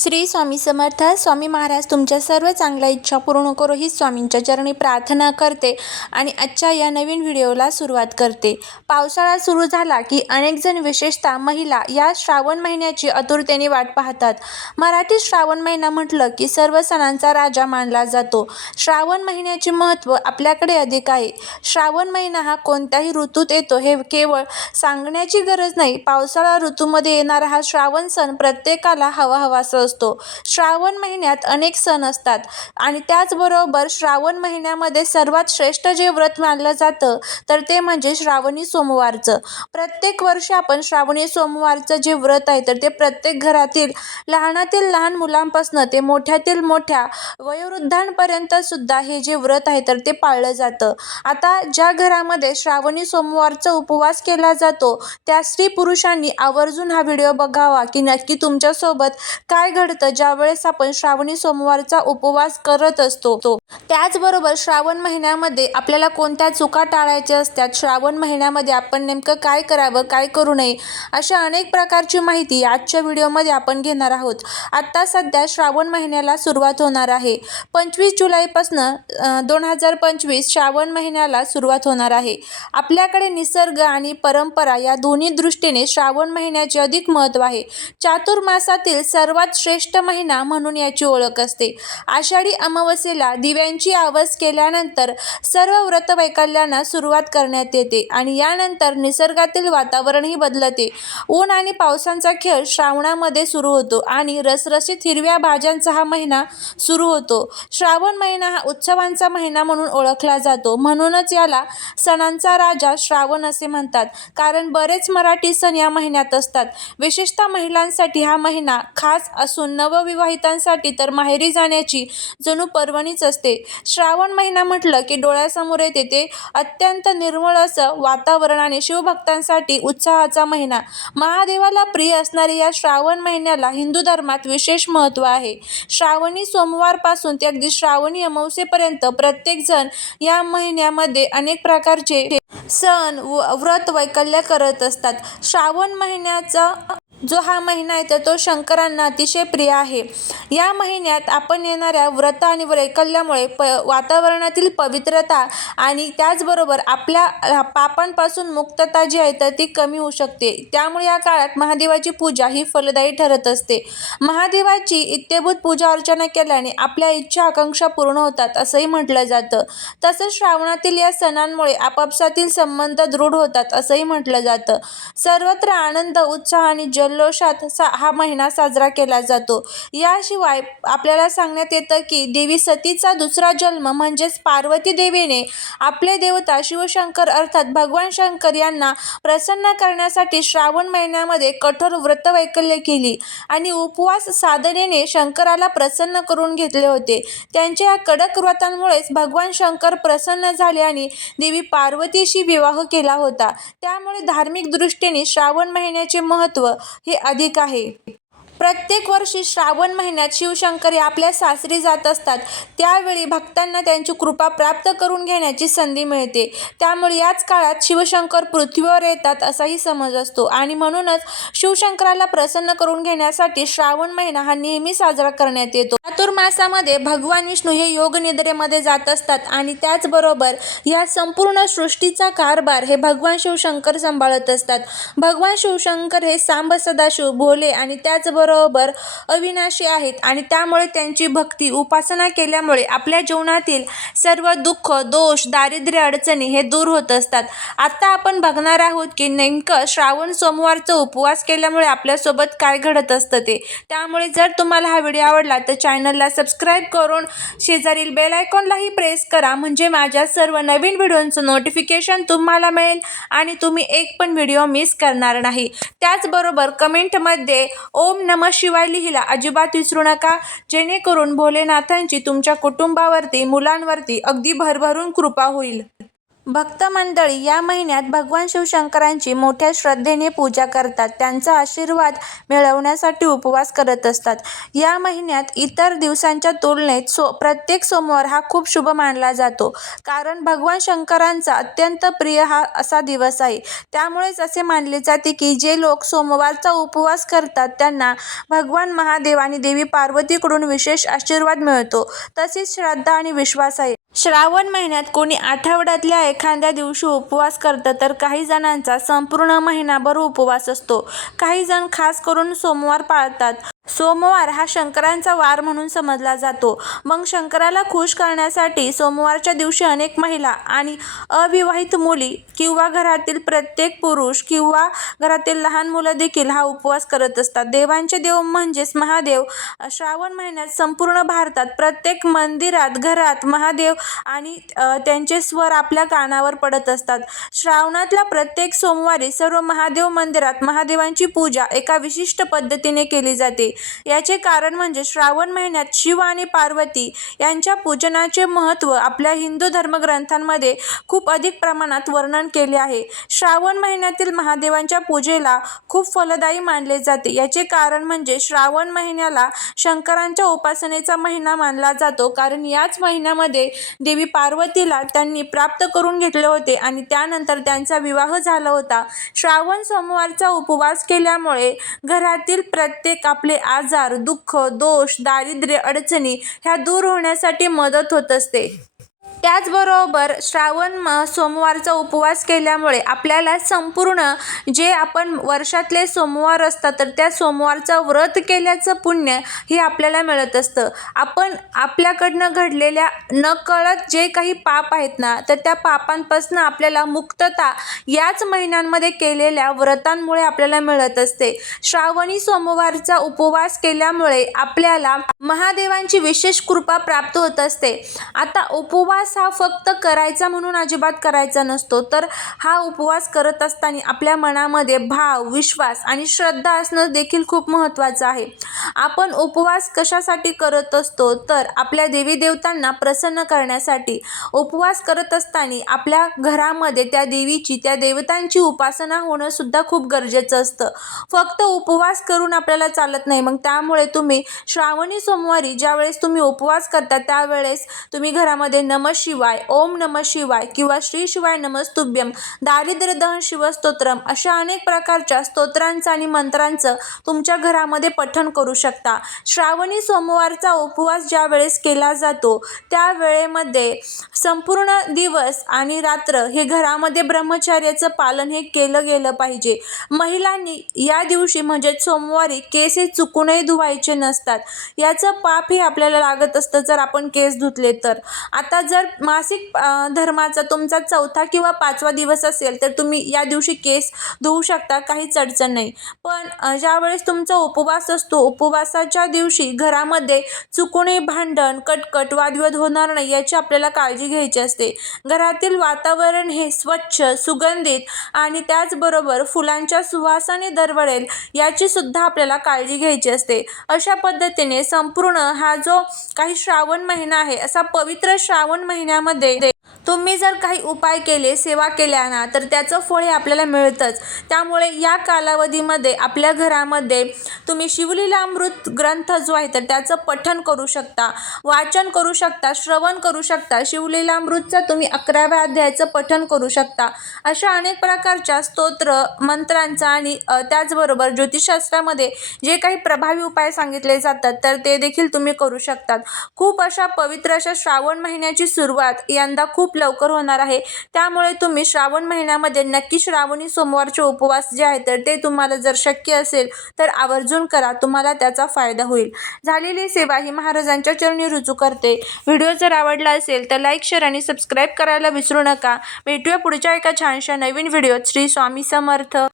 श्री स्वामी समर्थ स्वामी महाराज तुमच्या सर्व चांगल्या इच्छा पूर्ण करो ही स्वामींच्या चरणी प्रार्थना करते आणि आजच्या या नवीन व्हिडिओला सुरुवात करते. पावसाळा सुरू झाला की अनेकजण विशेषतः महिला या श्रावण महिन्याची आतुरतेने वाट पाहतात. मराठी श्रावण महिना म्हटलं की सर्व सणांचा राजा मानला जातो. श्रावण महिन्याचे महत्त्व आपल्याकडे अधिक आहे. श्रावण महिना हा कोणत्याही ऋतूत येतो हे केवळ सांगण्याची गरज नाही. पावसाळा ऋतूमध्ये येणारा हा श्रावण सण प्रत्येकाला हवा हवासा असतो. श्रावण महिन्यात अनेक सण असतात आणि त्याचबरोबर श्रावण महिन्यामध्ये सर्वात श्रेष्ठ जे व्रत मानलं जातं तर ते म्हणजे श्रावणी सोमवारचं. प्रत्येक वर्षी आपण श्रावणी सोमवारचं जे व्रत आहे तर ते प्रत्येक घरातील लहानातील लहान मुलांपासून ते मोठ्यातील मोठ्या वयोवृद्धांपर्यंत सुद्धा हे जे व्रत आहे तर ते पाळलं जातं. आता ज्या घरामध्ये श्रावणी सोमवारचा उपवास केला जातो त्या स्त्री पुरुषांनी आवर्जून हा व्हिडिओ बघावा की नक्की तुमच्यासोबत काय घडतं ज्यावेळेस आपण श्रावणी सोमवारचा उपवास करत असतो? तो त्याचबरोबर श्रावण महिन्यामध्ये आपल्याला कोणत्या चुका टाळायच्या असतात? श्रावण महिन्यामध्ये आपण नेमकं काय करावं काय करू नये? अशा अनेक प्रकारची माहिती आजच्या व्हिडिओमध्ये आपण घेणार आहोत. आत्ता सध्या श्रावण महिन्याला सुरुवात होणार आहे. पंचवीस जुलैपासनं दोन हजार पंचवीस श्रावण महिन्याला सुरुवात होणार आहे. आपल्याकडे निसर्ग आणि परंपरा या दोन्ही दृष्टीने श्रावण महिन्याचे अधिक महत्त्व आहे. चातुर्मासातील सर्वात श्रेष्ठ महिना म्हणून याची ओळख असते. आषाढी अमावस्येला दिव्यांची आवाज केल्यानंतर सर्व व्रतवैकल्यांना सुरुवात करण्यात येते आणि यानंतर निसर्गातील वातावरणही बदलते. ऊन आणि पावसांचा खेळ श्रावणामध्ये सुरू होतो आणि रसरशीत हिरव्या भाज्यांचा हा महिना सुरू होतो. श्रावण महिना हा उत्सवांचा महिना म्हणून ओळखला जातो. म्हणूनच याला सणांचा राजा श्रावण असे म्हणतात. कारण बरेच मराठी सण या महिन्यात असतात. विशेषतः महिलांसाठी हा महिना खास असून नवविवाहितांसाठी तर माहेरी जाण्याची जणू पर्वणीच असते. श्रावण महिना म्हटलं की डोळ्यासमोर येते ते अत्यंत निर्मळ असं वातावरण आणि शिवभक्तांसाठी उत्साहाचा महिना. महादेवाला प्रिय असणाऱ्या या श्रावण महिन्याला हिंदू धर्मात विशेष महत्त्व आहे. श्रावणी सोमवारपासून ते अगदी श्रावणी अमावसेपर्यंत प्रत्येकजण या महिन्यामध्ये अनेक प्रकारचे सण व व्रत वैकल्य करत असतात. श्रावण महिन्याचा जो हा महिना आहे तर तो शंकरांना अतिशय प्रिय आहे. या महिन्यात आपण येणाऱ्या व्रत आणि वैकल्यामुळे प वातावरणातील पवित्रता आणि त्याचबरोबर आपल्या पापांपासून मुक्तता जी आहे तर ती कमी होऊ शकते. त्यामुळे या काळात महादेवाची पूजा ही फलदायी ठरत असते. महादेवाची इत्यभूत पूजा अर्चना केल्याने आपल्या इच्छा आकांक्षा पूर्ण होतात असंही म्हटलं जातं. तसंच श्रावणातील या सणांमुळे आपापसातील संबंध दृढ होतात असंही म्हटलं जातं. सर्वत्र आनंद उत्साह आणि जल्लोषात सा हा महिना साजरा केला जातो. याशिवाय आपल्याला सांगण्यात येतं की देवी सतीचा दुसरा जन्म म्हणजेच पार्वती देवीने आपले देवता शिवशंकर अर्थात भगवान शंकर यांना प्रसन्न करण्यासाठी श्रावण महिन्यामध्ये कठोर व्रतवैकल्य केली आणि उपवास साधनेने शंकराला प्रसन्न करून घेतले होते. त्यांच्या या कडक व्रतांमुळेच भगवान शंकर प्रसन्न झाले आणि देवी पार्वतीशी विवाह केला होता. त्यामुळे धार्मिक दृष्टीने श्रावण महिन्याचे महत्त्व हे अधिक आहे. प्रत्येक वर्षी श्रावण महिन्यात शिवशंकर हे आपल्या सासरी जात असतात. त्यावेळी भक्तांना त्यांची कृपा प्राप्त करून घेण्याची संधी मिळते. त्यामुळे याच काळात शिवशंकर पृथ्वीवर येतात असाही समज असतो. आणि म्हणूनच शिवशंकराला प्रसन्न करून घेण्यासाठी श्रावण महिना हा नेहमी साजरा करण्यात येतो. चातुर्मासामध्ये भगवान विष्णू हे योग निद्रेमध्ये जात असतात आणि त्याचबरोबर या संपूर्ण सृष्टीचा कारभार हे भगवान शिवशंकर सांभाळत असतात. भगवान शिवशंकर हे सांब सदाशिव भोले आणि त्याचबरोबर अविनाशी आहेत. आणि त्यामुळे त्यांची भक्ती उपासना केल्यामुळे आपल्या जीवनातील सर्व दुःख दोष दारिद्र्य अडचणी हे दूर होत असतात. आता आपण बघणार आहोत की नेमकं श्रावण सोमवारचा उपवास केल्यामुळे आपल्यासोबत काय घडत असतं ते. त्यामुळे जर तुम्हाला हा व्हिडिओ आवडला तर चॅनलला सबस्क्राईब करून शेजारील बेल आयकॉनलाही प्रेस करा. म्हणजे माझ्या सर्व नवीन व्हिडिओंचं नोटिफिकेशन तुम्हाला मिळेल आणि तुम्ही एक पण व्हिडिओ मिस करणार नाही. त्याचबरोबर कमेंटमध्ये ओम नम शिवाय लिहिला अजिबात विसरू नका. जेणेकरून भोलेनाथांची तुमच्या कुटुंबावरती मुलांवरती अगदी भरभरून कृपा होईल. भक्त मंडळी या महिन्यात भगवान शिवशंकरांची मोठ्या श्रद्धेने पूजा करतात. त्यांचा आशीर्वाद मिळवण्यासाठी उपवास करत असतात. या महिन्यात इतर दिवसांच्या तुलनेत सो प्रत्येक सोमवार हा खूप शुभ मानला जातो. कारण भगवान शंकरांचा अत्यंत प्रिय हा असा दिवस आहे. त्यामुळेच असे मानले जाते की जे लोक सोमवारचा उपवास करतात त्यांना भगवान महादेव आणि देवी पार्वतीकडून विशेष आशीर्वाद मिळतो. तसेच श्रद्धा आणि विश्वास आहे. श्रावण महिन्यात कोणी आठवड्यातल्या एखाद्या दिवशी उपवास करतं तर काही जणांचा संपूर्ण महिनाभर उपवास असतो. काही जण खास करून सोमवार पाळतात. सोमवार हा शंकरांचा वार म्हणून समजला जातो. मग शंकराला खुश करण्यासाठी सोमवारच्या दिवशी अनेक महिला आणि अविवाहित मुली किंवा घरातील प्रत्येक पुरुष किंवा घरातील लहान मुलं देखील हा उपवास करत असतात. देवांचे देव म्हणजेच महादेव श्रावण महिन्यात संपूर्ण भारतात प्रत्येक मंदिरात, घरात महादेव आणि त्यांचे स्वर आपल्या कानावर पडत असतात. श्रावणातल्या प्रत्येक सोमवारी सर्व महादेव मंदिरात महादेवांची पूजा एका विशिष्ट पद्धतीने केली जाते. याचे कारण म्हणजे श्रावण महिन्यात शिव आणि पार्वती यांच्या पूजनाचे महत्त्व आपल्या हिंदू धर्मग्रंथांमध्ये खूप अधिक प्रमाणात वर्णन केले आहे. श्रावण महिन्यातील महादेवांच्या पूजेला खूप फलदायी मानले जाते. याचे कारण म्हणजे श्रावण महिन्याला शंकरांच्या उपासनेचा महिना मानला जातो कारण याच महिन्यामध्ये देवी पार्वतीला त्यांनी प्राप्त करून घेतले होते आणि त्यानंतर त्यांचा विवाह झाला होता. श्रावण सोमवारचा उपवास केल्यामुळे घरातील प्रत्येक आपले आजार, दुःख, दोष, दारिद्र्य, अडचणी ह्या दूर होण्यासाठी मदत होत असते. त्याचबरोबर श्रावण सोमवारचा उपवास केल्यामुळे आपल्याला संपूर्ण जे आपण वर्षातले सोमवार असतात तर त्या सोमवारचा व्रत केल्याचं पुण्य हे आपल्याला मिळत असतं. आपण आपल्याकडनं घडलेल्या नकळत जे काही पाप आहेत ना तर त्या पापांपासून आपल्याला मुक्तता याच महिन्यांमध्ये केलेल्या व्रतांमुळे आपल्याला मिळत असते. श्रावणी सोमवारचा उपवास केल्यामुळे आपल्याला महादेवांची विशेष कृपा प्राप्त होत असते. आता उपवास हा फक्त करायचा म्हणून अजिबात करायचा नसतो तर हा उपवास करत असताना आपल्या मनामध्ये भाव, विश्वास आणि श्रद्धा असणं देखील खूप महत्त्वाचं आहे. आपण उपवास कशासाठी करत असतो तर आपल्या देवी देवतांना प्रसन्न करण्यासाठी. उपवास करत असताना आपल्या घरामध्ये त्या देवीची, त्या देवतांची उपासना होणं सुद्धा खूप गरजेचं असतं. फक्त उपवास करून आपल्याला चालत नाही. मग त्यामुळे तुम्ही श्रावणी सोमवारी ज्यावेळेस तुम्ही उपवास करता त्यावेळेस तुम्ही घरामध्ये नमः शिवाय, ओम नमः शिवाय किंवा श्री शिवाय नमस्तुभ्यम दारिद्र्य दहन शिवस्तोत्रम अशा अनेक प्रकारच्या स्तोत्रांचं आणि मंत्रांचं तुमच्या घरामध्ये पठण करू शकता. श्रावणी सोमवारचा उपवास ज्यावेळेस केला जातो त्या वेळेमध्ये संपूर्ण दिवस आणि रात्र हे घरामध्ये ब्रह्मचर्याचं पालन हे केलं गेलं पाहिजे. महिलांनी या दिवशी म्हणजेच सोमवारी केस हे चुकूनही धुवायचे नसतात. याचं पाप हे आपल्याला लागत असतं जर आपण केस धुतले तर. आता जर मासिक धर्माचा तुमचा चौथा किंवा पाचवा दिवस असेल तर तुम्ही या दिवशी केस धुवू शकता. काहीच अडचण नाही. पण ज्यावेळेस तुमचा उपवास असतो उपवासाच्या दिवशी घरामध्ये चुकणे भांडण, कटकट, वादविवाद होणार नाही याची आपल्याला काळजी घ्यायची असते. घरातील वातावरण हे स्वच्छ, सुगंधित आणि त्याचबरोबर फुलांच्या सुवासाने दरवळेल याची सुद्धा आपल्याला काळजी घ्यायची असते. अशा पद्धतीने संपूर्ण हा जो काही श्रावण महिना आहे असा पवित्र श्रावण महिना महिन्यामध्ये तुम्ही जर काही उपाय केले, सेवा केल्या ना तर त्याचं फळ हे आपल्याला मिळतंच. त्यामुळे या कालावधीमध्ये आपल्या घरामध्ये तुम्ही शिवलीलामृत ग्रंथ जो आहे तर त्याचं पठण करू शकता, वाचन करू शकता, श्रवण करू शकता. शिवलीलामृतचं तुम्ही अकराव्या अध्यायाचं पठण करू शकता. अशा अनेक प्रकारच्या स्तोत्र, मंत्रांचा आणि त्याचबरोबर ज्योतिषशास्त्रामध्ये जे काही प्रभावी उपाय सांगितले जातात तर ते देखील तुम्ही करू शकतात. खूप अशा पवित्र अशा श्रावण महिन्याची सुरुवात यंदा खूप लवकर होणार आहे. त्यामुळे तुम्ही श्रावण महिन्यामध्ये नक्की श्रावणी सोमवारचे उपवास जे आहेत तर ते तुम्हाला जर शक्य असेल तर आवर्जून करा. तुम्हाला त्याचा फायदा होईल. झालेली सेवा ही महाराजांच्या चरणी रुजू करते. व्हिडिओ जर आवडला असेल तर लाईक, शेअर आणि सबस्क्राईब करायला विसरू नका. भेटूया पुढच्या एका छानशा नवीन व्हिडिओत. श्री स्वामी समर्थ.